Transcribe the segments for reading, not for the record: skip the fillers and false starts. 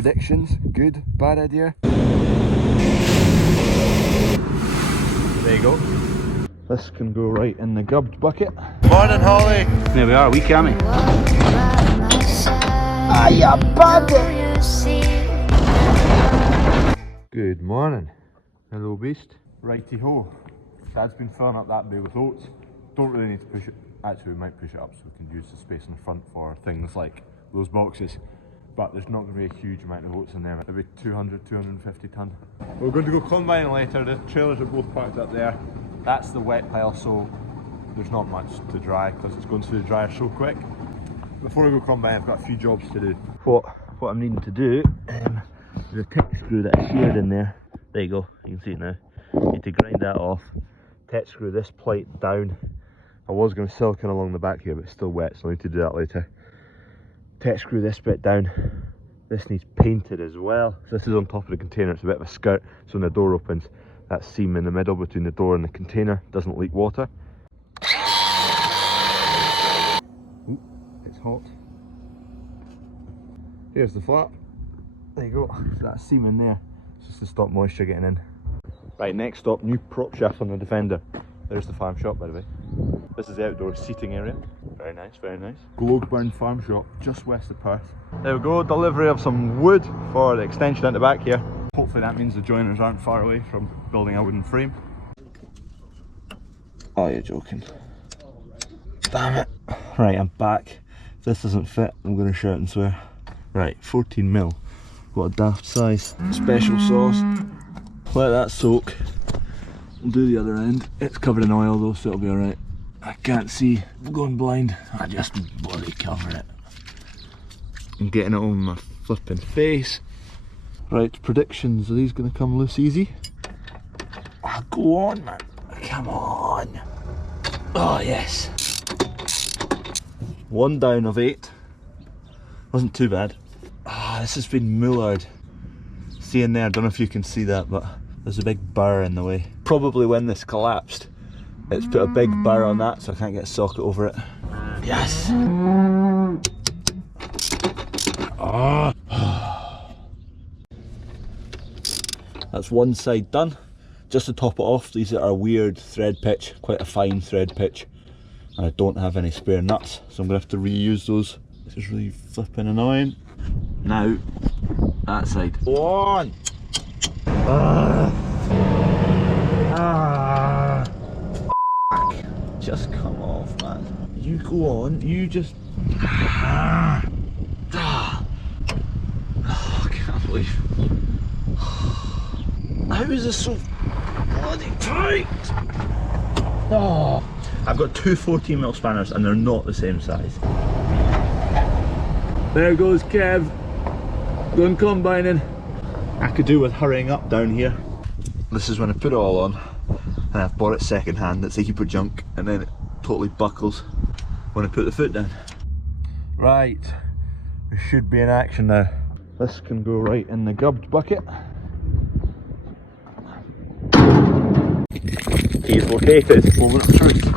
predictions, good, bad idea? There you go. This can go right in the gubbed bucket. Morning, Holly! There we are, we cammy. Ah, you bugger! Good morning, hello beast. Righty ho. Dad's been filling up that bay with oats. Don't really need to push it. Actually, we might push it up so we can use the space in the front for things like those boxes. But there's not going to be a huge amount of oats in there. Maybe 200, 250 tonne. We're going to go combining later. The trailers are both parked up there. That's the wet pile, so there's not much to dry because it's going through the dryer so quick. Before I go combine, I've got a few jobs to do. What I'm needing to do, there's a tick screw that I sheared in there. There you go, you can see it now. Need to grind that off. Tick screw this plate down. I was going to silicone along the back here, but it's still wet, so I need to do that later. Tick screw this bit down. This needs painted as well. So this is on top of the container. It's a bit of a skirt, so when the door opens, that seam in the middle between the door and the container doesn't leak water. Ooh, it's hot. Here's the flap. There you go. So that seam in there, it's just to stop moisture getting in. Right, next stop, new prop shaft on the Defender. There's the farm shop, by the way. This is the outdoor seating area. Very nice, very nice. Globeburn farm shop, just west of Perth. There we go, delivery of some wood for the extension at the back here. Hopefully that means the joiners aren't far away from building a wooden frame. Oh, you're joking. Damn it. Right, I'm back. If this doesn't fit, I'm going to shout and swear. Right, 14mm. What a daft size. Special sauce. Let that soak. We'll do the other end. It's covered in oil though, so it'll be alright. I can't see. I'm going blind. I just bloody cover it. I'm getting it on my flipping face. Right, predictions. Are these going to come loose easy? Oh, go on, man. Come on. Oh, yes. 1 down of 8. Wasn't too bad. Ah, this has been mullered. See in there, I don't know if you can see that, but there's a big burr in the way. Probably when this collapsed, it's put a big burr on that, so I can't get a socket over it. Yes! Oh. That's one side done. Just to top it off, these are a weird thread pitch, quite a fine thread pitch. And I don't have any spare nuts, so I'm going to have to reuse those. This is really flipping annoying. Now, that side. One! Just come off, man. You go on, you just... Oh, I can't believe... How is this so bloody tight? Oh, I've got two 14mm spanners and they're not the same size. There goes Kev, going combining. I could do with hurrying up down here. This is when I put it all on and I've bought it second hand. It's a heap of junk and then it totally buckles when I put the foot down. Right, we should be in action now. This can go right in the gubbed bucket. He's located. Moment of truth.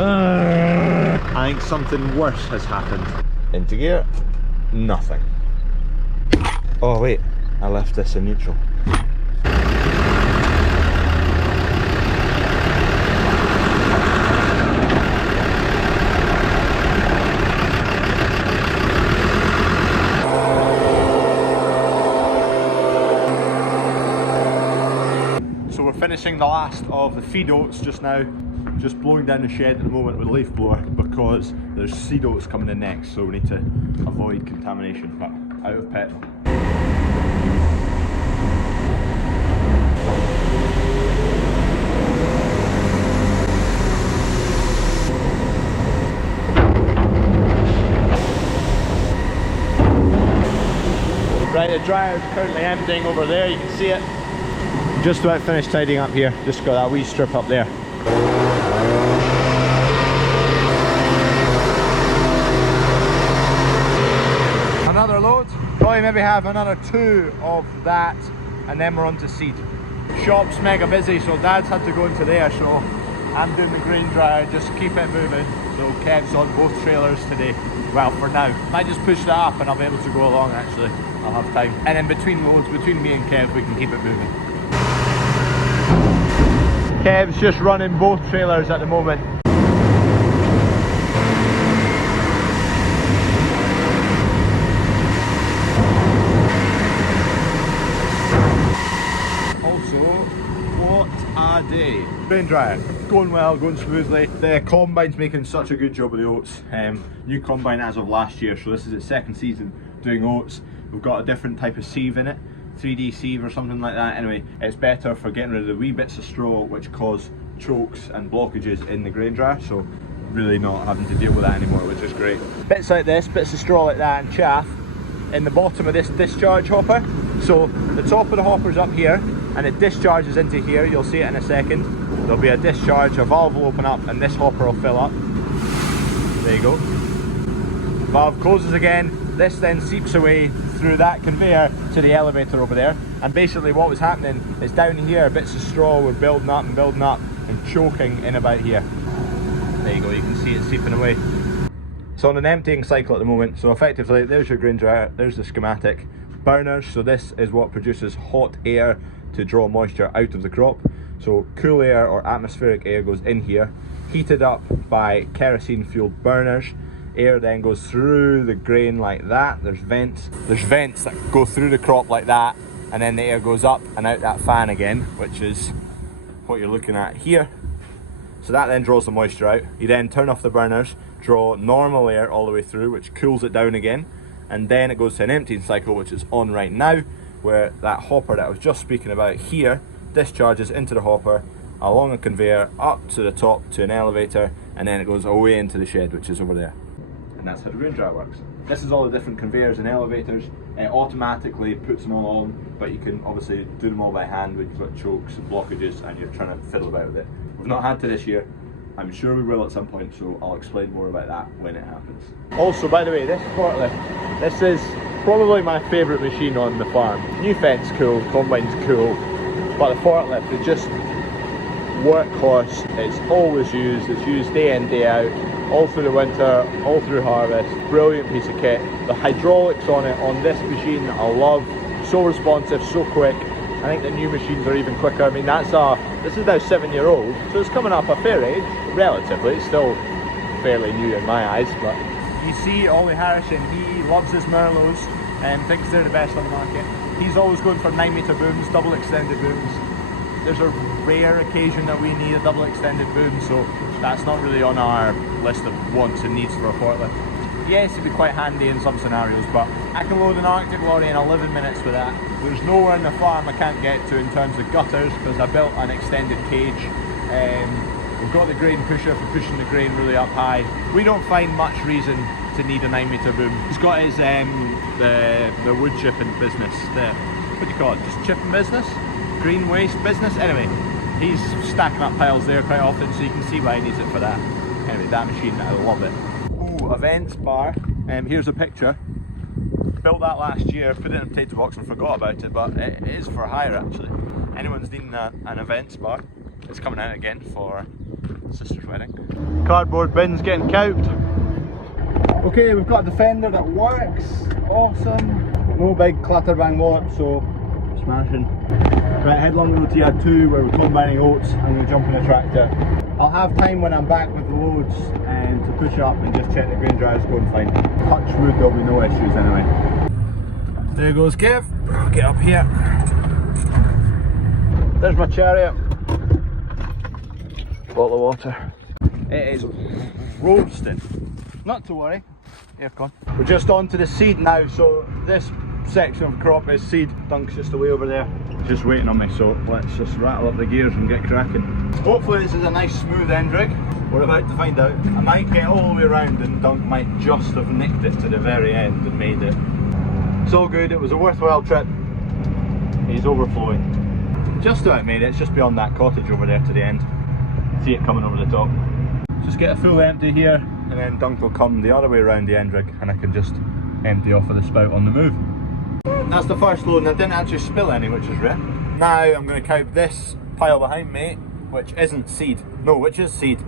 I think something worse has happened. Into gear, nothing. Oh wait, I left this in neutral. So we're finishing the last of the feed oats just now. Just blowing down the shed at the moment with a leaf blower because there's seed oats coming in next, so we need to avoid contamination, but out of petrol. Right, the dryer is currently emptying over there, you can see it. Just about finished tidying up here, just got that wee strip up there. Another load, probably maybe have another 2 of that and then we're on to seed. Shop's mega busy, so Dad's had to go into there, so I'm doing the grain dryer, just keep it moving. little kevs on both trailers today. Well, for now. I just push that up and I'll be able to go along actually. I'll have time. And then between loads, between me and Kev, we can keep it moving. Kev's just running both trailers at the moment. What a day. Grain dryer, going well, going smoothly. The combine's making such a good job of the oats. New combine as of last year, so this is its second season doing oats. We've got a different type of sieve in it, 3D sieve or something like that. Anyway, it's better for getting rid of the wee bits of straw which cause chokes and blockages in the grain dryer, so really not having to deal with that anymore, which is great. Bits like this, bits of straw like that and chaff in the bottom of this discharge hopper. So the top of the hopper's up here and it discharges into here. You'll see it in a second. There'll be a discharge, a valve will open up and this hopper will fill up. There you go. Valve closes again. This then seeps away through that conveyor to the elevator over there. And basically what was happening is down here bits of straw were building up and choking in about here. There you go, you can see it seeping away. It's on an emptying cycle at the moment, so effectively there's your grain dryer, there's the schematic. Burners, so this is what produces hot air to draw moisture out of the crop. So cool air or atmospheric air goes in here, heated up by kerosene fueled burners. Air then goes through the grain like that. There's vents that go through the crop like that, and then the air goes up and out that fan again, which is what you're looking at here. So that then draws the moisture out. You then turn off the burners, draw normal air all the way through, which cools it down again, and then it goes to an emptying cycle, which is on right now, where that hopper that I was just speaking about here discharges into the hopper along a conveyor up to the top to an elevator, and then it goes away into the shed, which is over there. And that's how the grain dryer works. This is all the different conveyors and elevators. It automatically puts them all on, but you can obviously do them all by hand when you've got chokes and blockages and you're trying to fiddle about with it. We've not had to this year. I'm sure we will at some point, so I'll explain more about that when it happens. Also, by the way, this forklift, this is probably my favourite machine on the farm. New fence cool, combine's cool, but the forklift is just workhorse. It's always used, it's used day in, day out, all through the winter, all through harvest. Brilliant piece of kit. The hydraulics on it, on this machine, I love. So responsive, so quick. I think the new machines are even quicker. I mean, this is now 7-year-old, so it's coming up a fair age, relatively. It's still fairly new in my eyes, but you see Ollie Harrison, he loves his Merlots and thinks they're the best on the market. He's always going for 9-metre booms, double extended booms. There's a rare occasion that we need a double extended boom, so that's not really on our list of wants and needs for a forklift. Yes, it'd be quite handy in some scenarios, but I can load an Arctic lorry in 11 minutes with that. There's nowhere in the farm I can't get to in terms of gutters, because I built an extended cage. We've got the grain pusher for pushing the grain really up high. We don't find much reason to need a 9-metre boom. He's got his the wood chipping business, what do you call it, just chipping business? Green waste business? Anyway, he's stacking up piles there quite often, so you can see why he needs it for that. Anyway, that machine, I love it. Ooh, events bar. Here's a picture. Built that last year, put it in a potato box and forgot about it, but it is for hire actually. Anyone's needing an events bar, it's coming out again for sister's wedding. Cardboard bins getting cowed. Okay, we've got a Defender that works. Awesome. No big clatter bang wallop, so smashing. Right, headlong road to yard 2 where we're combining oats. I'm going to jump in a tractor. I'll have time when I'm back with the loads to push up and just check the grain dryer's going fine. Touch wood, there'll be no issues anyway. There goes Kev. I'll get up here. There's my chariot. Bottle of water. It is roasting. Not to worry. Here, come on. We're just on to the seed now, so this section of crop is seed. Dunk's just away over there, just waiting on me, so let's just rattle up the gears and get cracking. Hopefully this is a nice smooth end rig. We're about to find out. I might get all the way around and Dunk might just have nicked it to the very end and made it. It's all good, it was a worthwhile trip. He's overflowing. Just about made it, it's just beyond that cottage over there to the end. See it coming over the top. Just get a full empty here and then Dunk will come the other way around the end rig and I can just empty off of the spout on the move. That's the first load and I didn't actually spill any, which is rare. Now I'm going to count this pile behind me, which isn't seed. No, which is seed.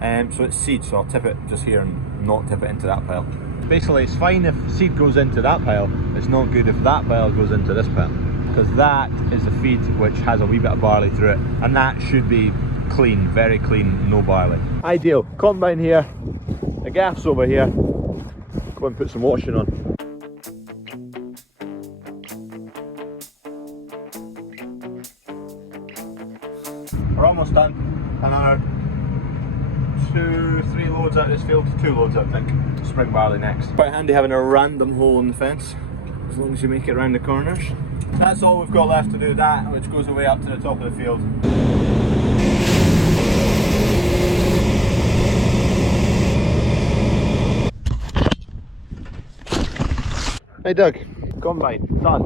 So it's seed, so I'll tip it just here and not tip it into that pile. Basically it's fine if seed goes into that pile, it's not good if that pile goes into this pile, because that is the feed which has a wee bit of barley through it, and that should be clean, very clean, no barley. Ideal. Combine here, the gaff's over here, go and put some washing on. We're almost done. Another 2-3 loads out of this field, 2 loads I think. Spring barley next. Quite handy having a random hole in the fence, as long as you make it around the corners. That's all we've got left to do, that which goes away up to the top of the field. Hey Doug, combine, done.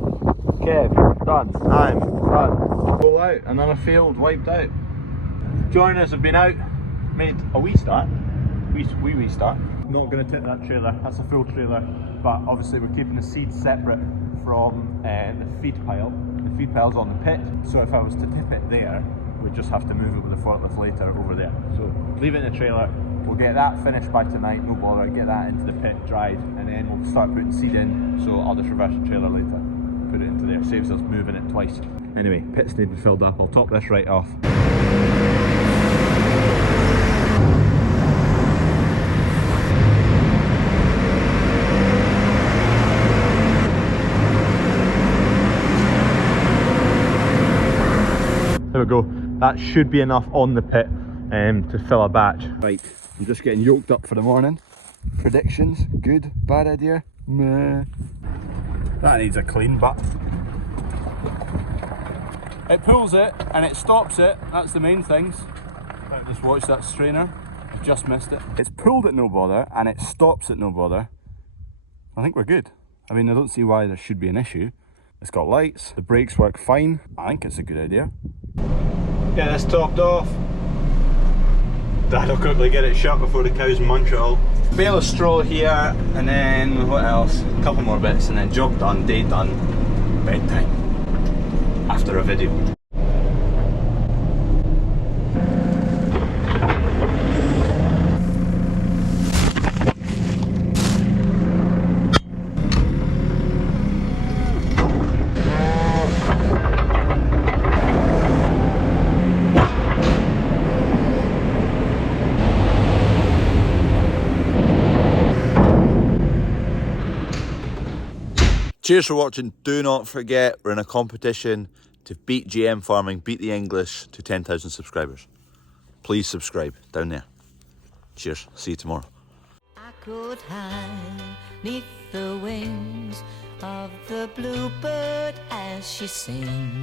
Kev, done. I'm done. Roll out, another field wiped out. Joiners have been out, made a wee start. Wee start. Not going to tip that trailer, that's a full trailer, but obviously we're keeping the seed separate from the feed pile. The feed pile's on the pit, so if I was to tip it there, we'd just have to move it with the forklift later over there. So leave it in the trailer, we'll get that finished by tonight, no bother, get that into the pit dried, and then we'll start putting seed in, so I'll just reverse the trailer later, put it into there, saves us moving it twice. Anyway, pit's needed filled up, I'll top this right off. There we go, that should be enough on the pit to fill a batch. Right, I'm just getting yoked up for the morning. Predictions, good, bad idea, meh. That needs a clean, but it pulls it and it stops it, that's the main things. Right, just watch that strainer, I've just missed it. It's pulled at no bother and it stops at no bother. I think we're good. I mean, I don't see why there should be an issue. It's got lights, the brakes work fine. I think it's a good idea. Get this topped off. Dad'll quickly get it shut before the cows munch it all. Bale of straw here, and then what else? A couple more bits, and then job done, day done, bedtime. After a video. Cheers for watching. Do not forget, we're in a competition to beat GM farming, beat the English to 10,000 subscribers. Please subscribe down there. Cheers. See you tomorrow. I could hide 'neath the wings of the bluebird as she sings.